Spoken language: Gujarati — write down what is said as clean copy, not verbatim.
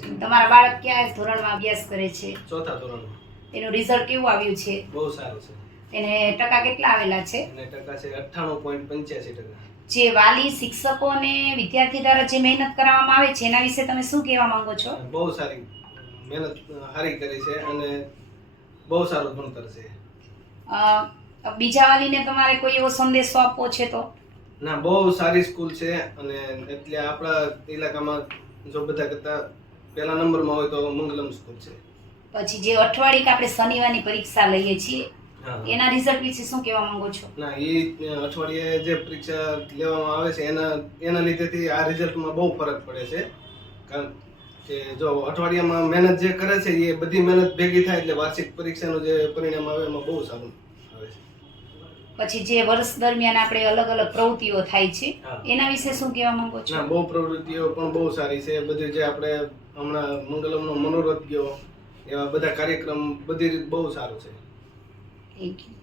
છે। તમારા બાળક કયા ધોરણમાં અભ્યાસ કરે છે? ચોથા ધોરણમાં। તેનું રિઝલ્ટ કેવું આવ્યું છે? બહુ સારું છે। તેને ટકા કેટલા આવેલા છે? અને ટકા છે 98.85%। જે વાલી, શિક્ષકો અને વિદ્યાર્થી દ્વારા જે મહેનત કરવામાં આવે છે એના વિશે તમે શું કહેવા માંગો છો? બહુ સારી મહેનત સારી કરી છે અને બહુ સારું ભણતર છે। બીજા વાલીને તમારે કોઈ એવો સંદેશો આપવો છે તો? ના, બહુ સારી સ્કૂલ છે અને એટલે આપણા ઇલાકામાં જો બધા કરતા પહેલા નંબરમાં હોય તો મંગલમ સ્કૂલ છે। પછી જે અઠવાડિયે આપણે શનિવારની પરીક્ષા લઈએ છીએ હા, એના રિઝલ્ટ વિશે શું કહેવા માંગો છો? ના, એ અઠવાડિયે જે પરીક્ષા લેવામાં આવે છે એના લીધેથી આ રિઝલ્ટમાં બહુ ફરક પડે છે। કારણ કે જો અઠવાડિયામાં મહેનત જે કરે છે એ બધી મહેનત ભેગી થાય એટલે વાર્ષિક પરીક્ષાનું જે પરિણામ આવે એમાં બહુ સારું આવે છે। પછી જે વર્ષ દરમિયાન આપણે અલગ અલગ પ્રવૃત્તિઓ થાય છે હા, એના વિશે શું કહેવા માંગો છો? ના, બહુ પ્રવૃત્તિઓ પણ બહુ સારી છે। બધી જે આપણે હમણાં મંગલમનો મનોરથ ગયો એવા બધા કાર્યક્રમ બધી રીત બહુ સારું છે। Thank you.